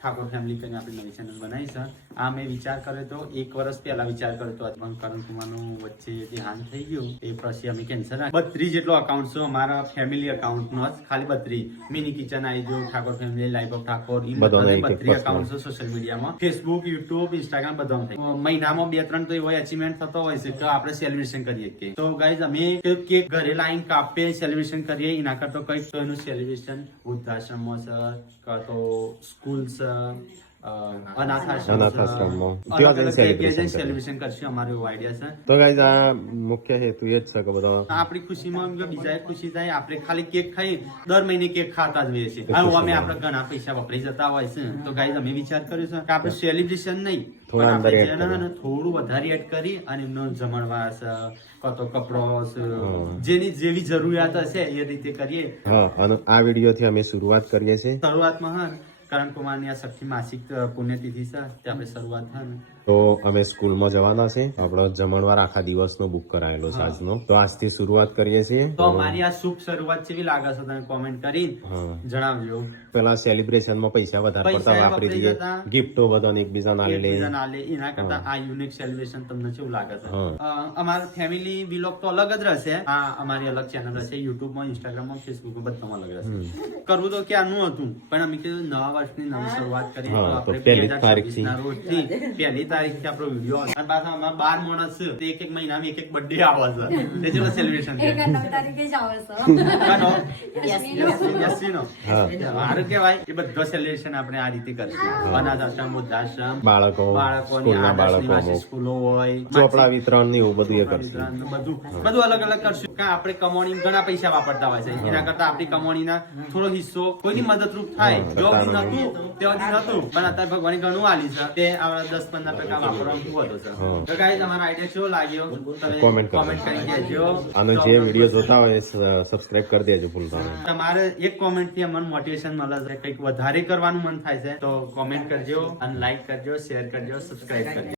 Thakor family કરીને આપણી નવી ચેનલ બનાવી છે. આ મેં વિચાર કર્યો તો 1 વર્ષ પહેલા વિચાર કર્યો તો પણ કરણ કુમારનું વચ્ચે દેહાંત થઈ ગયું એ પછી અમે કેન્સર 32 જેટલો અકાઉન્ટ છે અમારા ફેમિલી અકાઉન્ટનો જ ખાલી 32 મિની કિચન આવી ગયું Thakor family life of Thakor એ બધા 32 અકાઉન્ટ છે સોશિયલ મીડિયામાં ફેસબુક યુટ્યુબ ઇન્સ્ટાગ્રામ બધામાં મહિનામાં 2-3 તો એવો અચીવમેન્ટ થતો હોય છે કે આપણે સેલિબ્રેશન કરીએ કે તો ગાઈઝ અમે કેક ઘરે લાઈન કાપે સેલિબ્રેશન કરીએ એના કરતો કંઈક તો એનું સેલિબ્રેશન વૃદ્ધાશ્રમમાં છે કાં તો સ્કૂલ છે સેલિબ્રેશન કરશું અમારો એવો આઈડિયા છે. તો ગાઈઝ આ મુખ્ય હેતુ એ જ છે કે બધા આપણી ખુશીમાં બીજા ખુશી થાય. આપણે ખાલી કેક ખાઈ દર મહિને કેક ખાતા જ હોઈએ છીએ અમે આપણે ઘણા પૈસા વપરાઈ જતા હોય છે તો ગાઈઝ અમે વિચાર કર્યો છે કે આપણે સેલિબ્રેશન નહીં થોડું વધારે એડ કરી અને એમનો જમણવાર છે તો કપડો જેની જેવી જરૂરિયાત હશે એ રીતે કરીએ. હા અને આ વિડીયો થી અમે શરૂઆત કરીએ છીએ. શરૂઆતમાં કરણ કુમારની આ છઠ્ઠી માસિક પુણ્યતિથિ છે તે આપણે શરૂઆત થાય તો અમે સ્કૂલમાં જવાના છે. આપણો જમણવાર આખા દિવસનો બુક કરાયેલો છે આજનો. તો આજથી શરૂઆત કરીએ છીએ. તો અમારી આ શુભ શરૂઆત કેવી લાગે છે તમે કોમેન્ટ કરી જણાવજો. પેલા સેલિબ્રેશન માં પૈસા વધારે પડતા વાપરી દઈએ ગિફ્ટો બધાને એકબીજાને આલે એના કરતા આ યુનિક સેલિબ્રેશન તમને કેવું લાગે છે? અમારા ફેમિલી વ્લોગ તો અલગ જ રહેશે. આ અમારી અલગ ચેનલ હશે યુટ્યુબ માં ઇન્સ્ટાગ્રામ માં ફેસબુક માં બધામાં અલગ રહેશે. કરવું તો ક્યારનું હતું પણ અમે કીધું નવા વર્ષની નવી શરૂઆત કરી તો આપણે 2026 ના રોજ થી 1 તારીખથી આપણો વિડીયો અને પાછા અમારા 12 માણસ છે તો એક મહિનામાં એક બર્થડે આવે છે તે જેટલો સેલિબ્રેશન છે 9 તારીખે જ આવે છે યસનો સારું કહેવાય. એ બધો સેલિબ્રેશન આપણે આ રીતે કરશું. અનાથ આશ્રમ વૃદ્ધાશ્રમ બાળકોની સ્કૂલો હોય ચોપડા વિતરણ ને એવું બધું એ કરશું. બધું અલગ અલગ કરશું. આપણે કમાણી ઘણા પૈસા વાપરતા હોય છે એના કરતા આપણી કમાણીના થોડો હિસ્સો કોઈની મદદરૂપ થાય જો નતું તેવાથી નતું પણ અત્યારે ભગવાન ઘણું આલી છે તે આપણા 10-15% વાપરવાનું ખૂબ હતું છે. તો ગાઈઝ અમારો આઈડિયા કેવો લાગ્યો તમે કોમેન્ટ કરી દેજો અને જે વિડીયો જોતા હોય સબસ્ક્રાઇબ કરી દેજો ભૂલતા નહીં. તમારે એક કોમેન્ટ થી અમને મોટિવેશન મળે છે કંઈક વધારે કરવાનું મન થાય છે તો કોમેન્ટ કરજો અને લાઈક કરજો શેર કરજો સબસ્ક્રાઇબ કરજો.